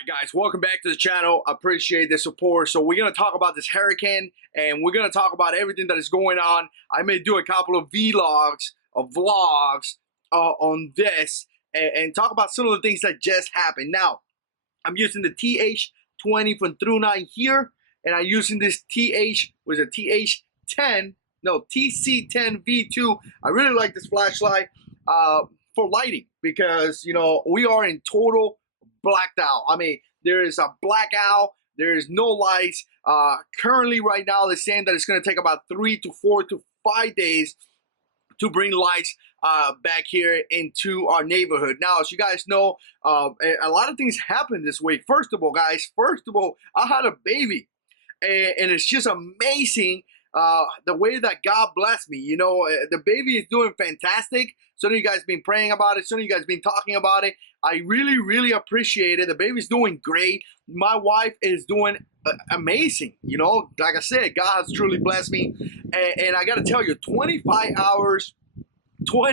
Alright guys, welcome back to the channel. I appreciate the support. So we're going to talk about this hurricane and we're going to talk about everything that is going on. I may do a couple of vlogs on this and talk about some of the things that just happened. Now, I'm using the TH20 from True9 here, and I'm using this TC10 V2. I really like this flashlight for lighting because, you know, we are in total blacked out. I mean, there is a blackout. There is no lights. Currently, right now, they're saying that it's going to take about 3 to 4 to 5 days to bring lights back here into our neighborhood. Now, as you guys know, a lot of things happened this week. First of all, guys, I had a baby, and it's just amazing the way that God blessed me. You know, the baby is doing fantastic. Some of you guys been praying about it. Some of you guys been talking about it. I really, really appreciate it. The baby's doing great. My wife is doing amazing. You know, like I said, God has truly blessed me. And I got to tell you, 25 hours of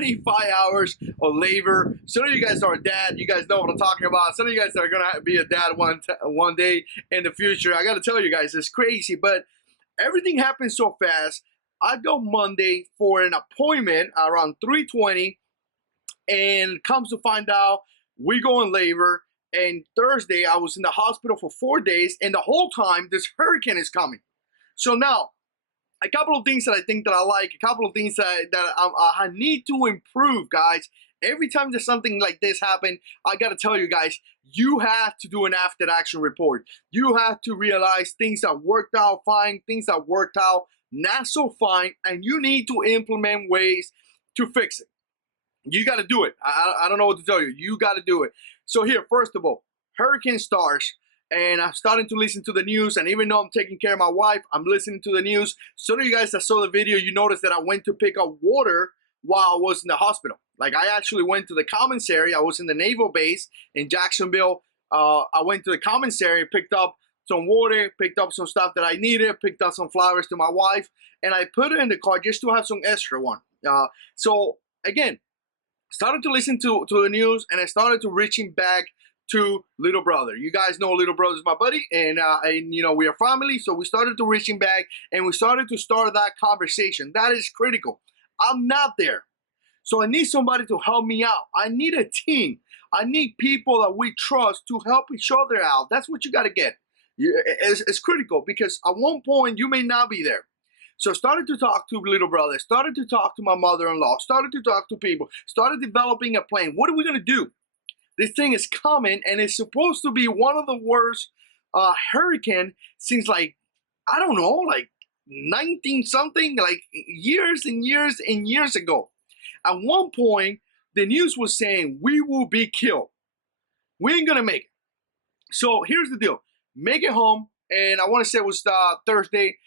labor. Some of you guys are a dad. You guys know what I'm talking about. Some of you guys are going to be a dad one day in the future. I got to tell you guys, it's crazy. But everything happened so fast. I go Monday for an appointment around 3:20, and comes to find out we go in labor. And Thursday, I was in the hospital for 4 days, and the whole time this hurricane is coming. So now, a couple of things that I think that I like, a couple of things that I need to improve, guys. Every time there's something like this happen, I gotta tell you guys, you have to do an after action report. You have to realize things that worked out fine, things that worked out not so fine, and you need to implement ways to fix it. You got to do it. I don't know what to tell you. You got to do it. So here, first of all, hurricane stars. And I'm starting to listen to the news. And even though I'm taking care of my wife, I'm listening to the news. Some of you guys that saw the video, you noticed that I went to pick up water while I was in the hospital. Like, I actually went to the commissary. I was in the naval base in Jacksonville. I went to the commissary, picked up some water, picked up some stuff that I needed, picked up some flowers to my wife, and I put it in the car just to have some extra one. So again, started to listen to the news, and I started to reaching back to little brother. You guys know little brother is my buddy, and you know, we are family, so we started to reaching back, and we started to start that conversation. That is critical. I'm not there, so I need somebody to help me out. I need a team. I need people that we trust to help each other out. That's what you got to get. It's critical, because at one point you may not be there. So started to talk to little brother, started to talk to my mother-in-law, started to talk to people, started developing a plan. What are we going to do? This thing is coming, and it's supposed to be one of the worst hurricane since, like, I don't know, like 19-something, like years and years and years ago. At one point, the news was saying we will be killed. We ain't going to make it. So here's the deal. Make it home, and I want to say it was Thursday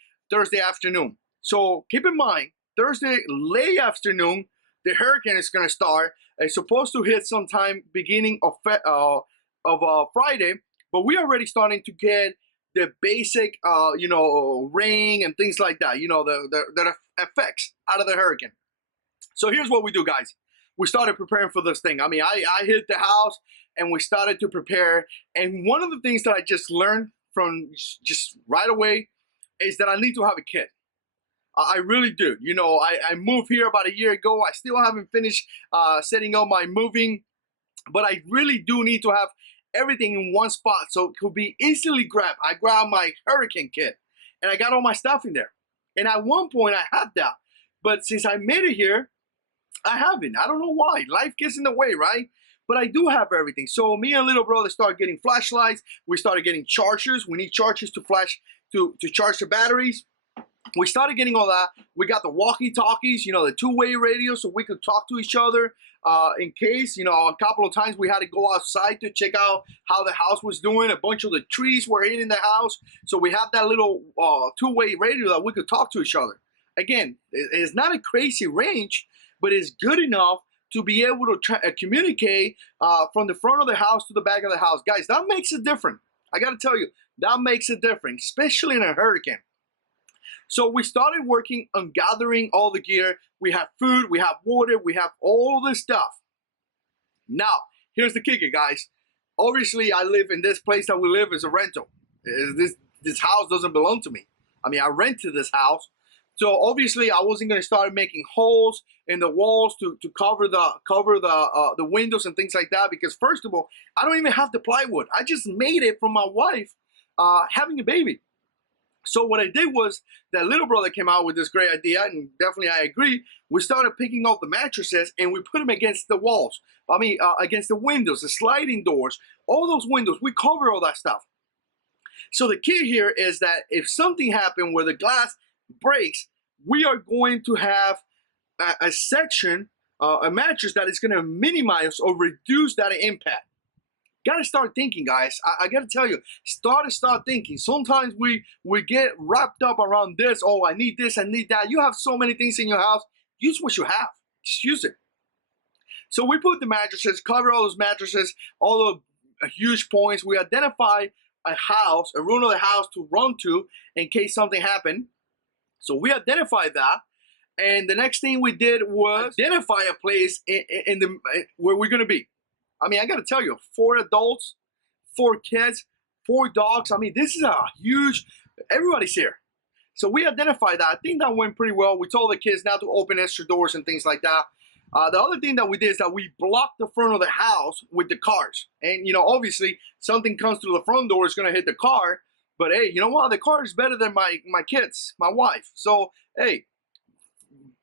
afternoon. So keep in mind, Thursday late afternoon, the hurricane is going to start. It's supposed to hit sometime beginning of Friday, but we already starting to get the basic, you know, rain and things like that. You know, the effects out of the hurricane. So here's what we do, guys. We started preparing for this thing. I mean, I hit the house and we started to prepare. And one of the things that I just learned from just right away is that I need to have a kid. I really do. You know, I moved here about a year ago. I still haven't finished setting up my moving, but I really do need to have everything in one spot so it could be easily grabbed. I grabbed my hurricane kit and I got all my stuff in there. And at one point I had that, but since I made it here, I haven't. I don't know why. Life gets in the way, right? But I do have everything. So me and little brother started getting flashlights. We started getting chargers. We need chargers to charge the batteries. We started getting all that. We got the walkie-talkies, you know, the two-way radio, so we could talk to each other in case, you know, a couple of times we had to go outside to check out how the house was doing. A bunch of the trees were hitting the house, so we have that little two-way radio that we could talk to each other. Again, it's not a crazy range, but it's good enough to be able to communicate from the front of the house to the back of the house. Guys, that makes it different. I got to tell you, that makes it different, especially in a hurricane. So we started working on gathering all the gear. We have food, we have water, we have all this stuff. Now, here's the kicker, guys. obviously I live in this place that we live is a rental. This house doesn't belong to me. I mean, I rented this house. So obviously I wasn't going to start making holes in the walls to cover the windows and things like that, because first of all, I don't even have the plywood. I just made it from my wife having a baby. So what I did was, that little brother came out with this great idea, and definitely I agree. We started picking up the mattresses and we put them against the walls. I mean, against the windows, the sliding doors, all those windows. We cover all that stuff. So the key here is that if something happened where the glass breaks, we are going to have a section, a mattress that is going to minimize or reduce that impact. Gotta start thinking, guys. I gotta tell you, start thinking. Sometimes we get wrapped up around this. Oh, I need this, I need that. You have so many things in your house. Use what you have. Just use it. So we put the mattresses, cover all those mattresses, all the huge points. We identify a house, a room of the house to run to in case something happened. So we identified that. And the next thing we did was identify a place where we're gonna be. I mean, I gotta tell you, 4 adults, 4 kids, 4 dogs. I mean, this is a huge, everybody's here. So we identified that. I think that went pretty well. We told the kids not to open extra doors and things like that. The other thing that we did is that we blocked the front of the house with the cars. And, you know, obviously, something comes through the front door, it's gonna hit the car. But hey, you know what? The car is better than my kids, my wife. So, hey,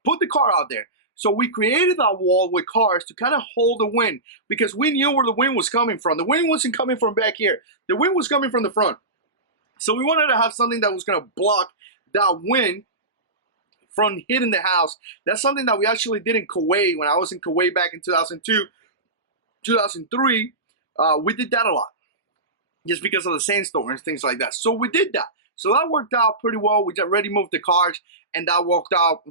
put the car out there. So we created that wall with cars to kind of hold the wind, because we knew where the wind was coming from. The wind wasn't coming from back here. The wind was coming from the front. So we wanted to have something that was going to block that wind from hitting the house. That's something that we actually did in Kuwait. When I was in Kuwait back in 2002, 2003, we did that a lot, just because of the sandstorm and things like that. So we did that. So that worked out pretty well. We already moved the cars, and that worked out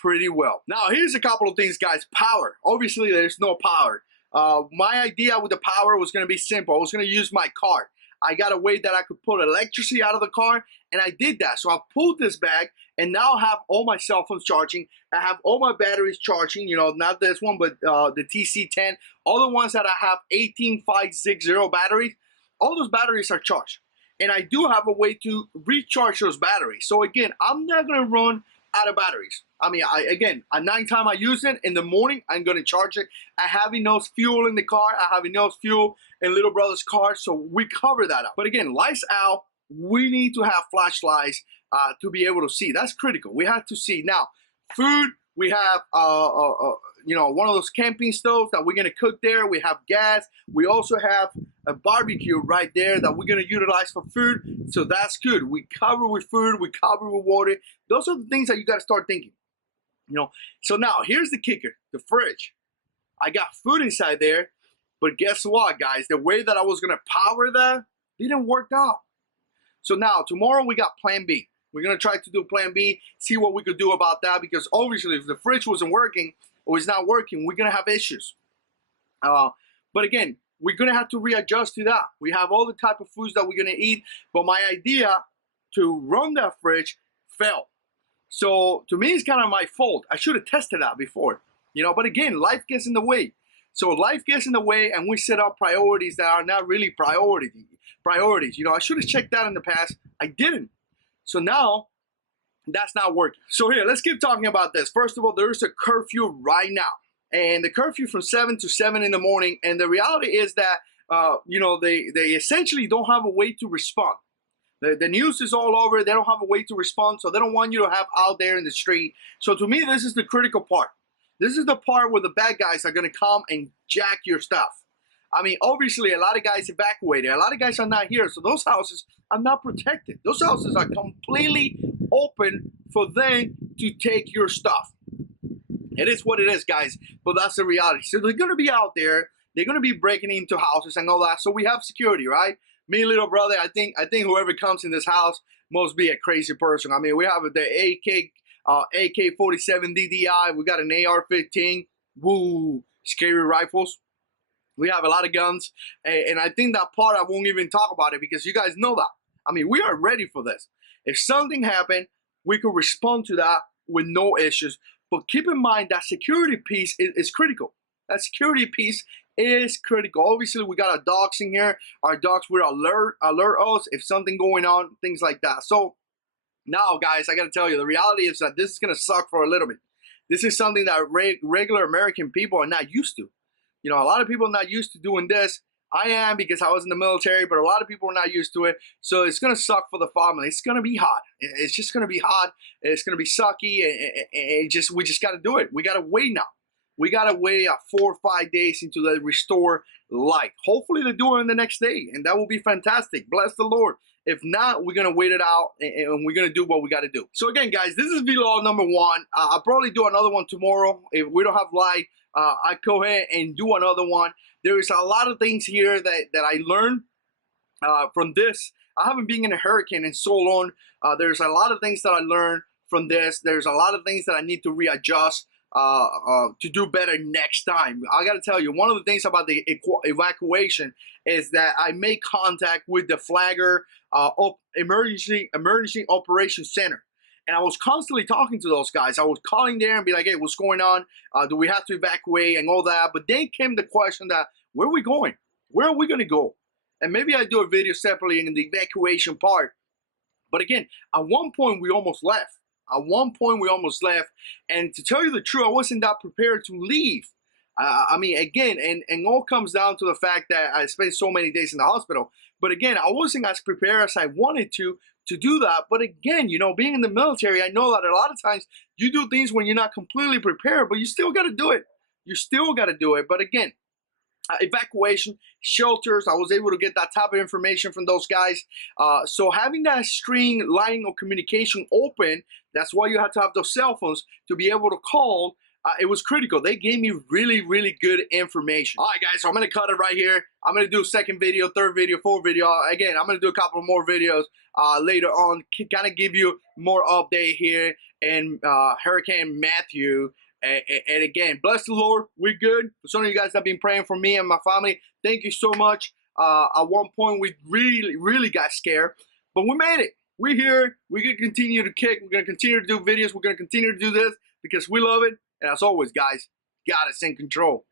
pretty well. Now, here's a couple of things, guys. Power. Obviously, there's no power. My idea with the power was going to be simple. I was going to use my car. I got a way that I could pull electricity out of the car, and I did that. So I pulled this back, and now I have all my cell phones charging. I have all my batteries charging, you know, not this one, but the TC10. All the ones that I have 18560 batteries, all those batteries are charged. And I do have a way to recharge those batteries. So again, I'm not going to run out of batteries. I mean, again, at nighttime I use it. In the morning, I'm going to charge it. I have enough fuel in the car. I have enough fuel in little brother's car. So we cover that up. But again, lights out. We need to have flashlights to be able to see. That's critical. We have to see. Now, food, we have, you know, one of those camping stoves that we're going to cook there. We have gas. We also have a barbecue right there that we're going to utilize for food. So that's good. We cover with food. We cover with water. Those are the things that you got to start thinking. You know, so now here's the kicker, the fridge. I got food inside there, but guess what, guys? The way that I was going to power that didn't work out. So now tomorrow we got plan B. We're going to try to do plan B, see what we could do about that, because obviously if the fridge wasn't working or it's not working, we're going to have issues. But again, we're going to have to readjust to that. We have all the type of foods that we're going to eat, but my idea to run that fridge failed. So to me, it's kind of my fault. I should have tested that before, you know, but again, life gets in the way. So life gets in the way, and we set up priorities that are not really priorities. You know, I should have checked that in the past. I didn't. So now that's not working. So here, let's keep talking about this. First of all, there is a curfew right now, and the curfew from 7 to 7 in the morning. And the reality is that, you know, they essentially don't have a way to respond. The news is all over. They don't have a way to respond, so they don't want you to have out there in the street. So to me, this is the critical part. This is the part where the bad guys are going to come and jack your stuff. I mean, obviously, a lot of guys evacuated. A lot of guys are not here, so those houses are not protected. Those houses are completely open for them to take your stuff. It is what it is, guys, but that's the reality. So they're going to be out there. They're going to be breaking into houses and all that. So we have security, right? Me, little brother, I think whoever comes in this house must be a crazy person. I mean, we have the AK-47 DDI. We got an AR-15. Woo, scary rifles. We have a lot of guns. And I think that part I won't even talk about it, because you guys know that. I mean, we are ready for this. If something happened, we could respond to that with no issues. But keep in mind that security piece is critical. That security piece is critical. Obviously, we got our dogs in here. Our dogs will alert us if something going on, things like that. So now, guys, I got to tell you, the reality is that this is going to suck for a little bit. This is something that regular American people are not used to. You know, a lot of people are not used to doing this. I am, because I was in the military, but a lot of people are not used to it. So it's going to suck for the family. It's going to be hot. It's just going to be hot. It's going to be sucky. We just got to do it. We got to wait now. We got to wait 4 or 5 days into the restore light. Hopefully they do it in the next day, and that will be fantastic. Bless the Lord. If not, we're going to wait it out, and we're going to do what we got to do. So again, guys, this is vlog number 1. I'll probably do another one tomorrow. If we don't have light, I go ahead and do another one. There is a lot of things here that I learned from this. I haven't been in a hurricane in so long. There's a lot of things that I learned from this. There's a lot of things that I need to readjust to do better next time. I got to tell you, one of the things about the evacuation is that I made contact with the Flagger Emergency Operations Center. And I was constantly talking to those guys. I was calling there and be like, hey, what's going on? Do we have to evacuate and all that? But then came the question that, where are we going? Where are we going to go? And maybe I do a video separately in the evacuation part. But again, at one point we almost left. At one point we almost left. And to tell you the truth, I wasn't that prepared to leave. I mean, again, and all comes down to the fact that I spent so many days in the hospital. But again, I wasn't as prepared as I wanted to do that. But again, you know, being in the military, I know that a lot of times you do things when you're not completely prepared, but you still got to do it. You still got to do it. But again, evacuation, shelters, I was able to get that type of information from those guys. So having that string line of communication open, that's why you have to have those cell phones to be able to call. It was critical. They gave me really, really good information. All right, guys, so I'm going to cut it right here. I'm going to do a second video, third video, fourth video. Again, I'm going to do a couple more videos later on, kind of give you more update here in Hurricane Matthew. And again, bless the Lord, we're good. For some of you guys that have been praying for me and my family, thank you so much. At one point, we really, really got scared, but we made it. We're here. We're going to continue to kick. We're going to continue to do videos. We're going to continue to do this because we love it. And as always, guys, God is in control.